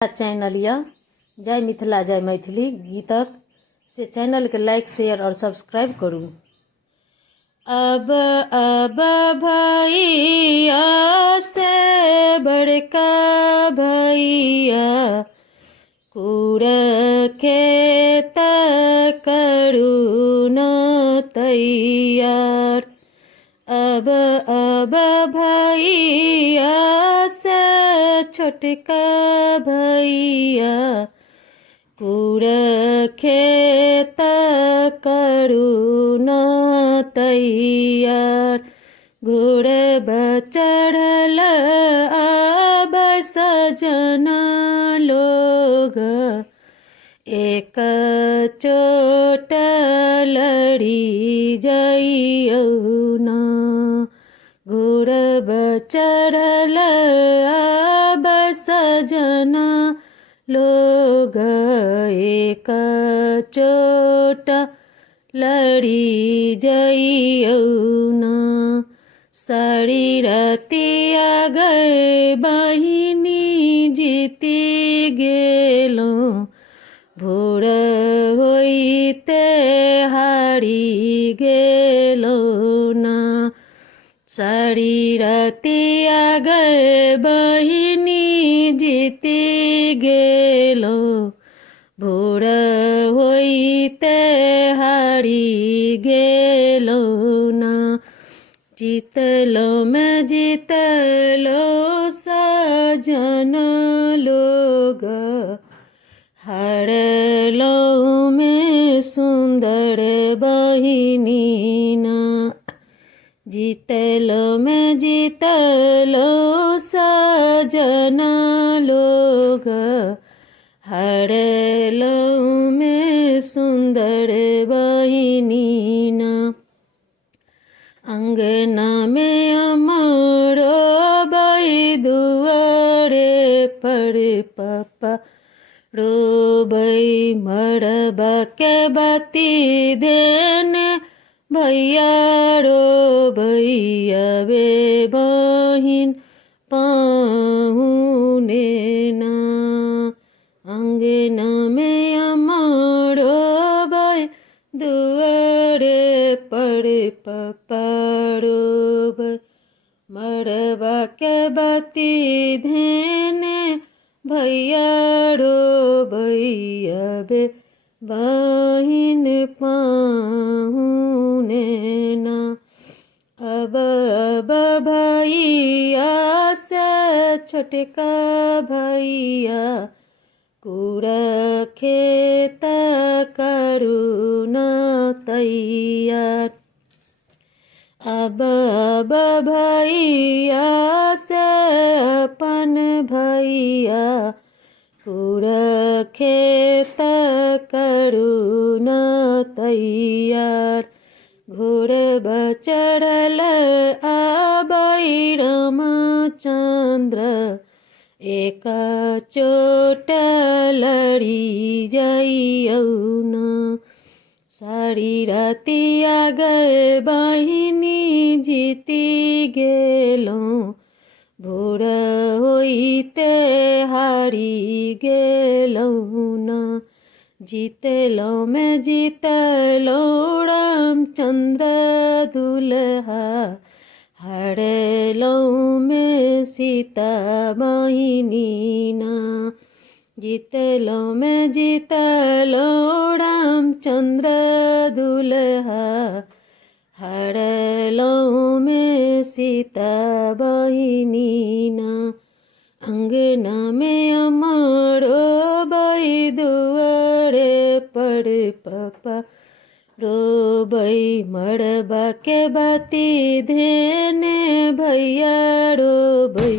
Channel या जय मिथिला जय मैथिली गीतक से चैनल के लाइक शेयर और सब्सक्राइब करूँ। अब भैया से बड़का भैया कूड़ खेत करू न तैयार। अब भैया से छोटका भैया कूड़ खेत करू न तैयार। घोड़ चढ़ल अब सजन लोग एक चोट लड़ी जइयौ ना। घोड़ चढ़ल अब सजन लोग एक चोट लड़ी जइयौ ना। साड़ी रतिया गए बहिनी जीती गेलों भोर होइते हारी गेलो ना। साड़ी रतिया गए बहिनी जीती गेलो भोर होइते हारी गेलो ना। जीतलो में जीतलो सजन लोग हारलो में सुंदर बहिनी ना। जीतलो में जीतलो सजन लोग हारलो में सुंदर बहिनी ना। अंगना में अमरो बई दुआरे पर पापा रोबई मरबा के बाती देने भैया रोबैया बे बहिन पाहुने ना। अंगना में अमरो बई दुआरे पर पापा रोबई मरबा के बाती देने भैया रोबैया बे बहिन पाहुने ना। अब भैया से छोटका भैया कूड़ खेत करू न तैयार। अब भैया से अपन भैया कूड़ खेत करू न तैयार। घोड़ चढ़ल आबई रामचंद्र एक चोट लड़ी जइयौ ना। साड़ी रतिया गए बहिनी जीती गेलों भोर होइते हारी गेलौ ना। जीतलो में जीतलो रामचंद्र दुल्हा हारलो में सीता बहिनी ना। जीतलो में जीतलो रामचंद्र दुल्हा हारलो में सीता बहिनी ना। अंगना में अमरो बई दुआरे पर पापा रोबई मरबा के बाती देने भैया रोबई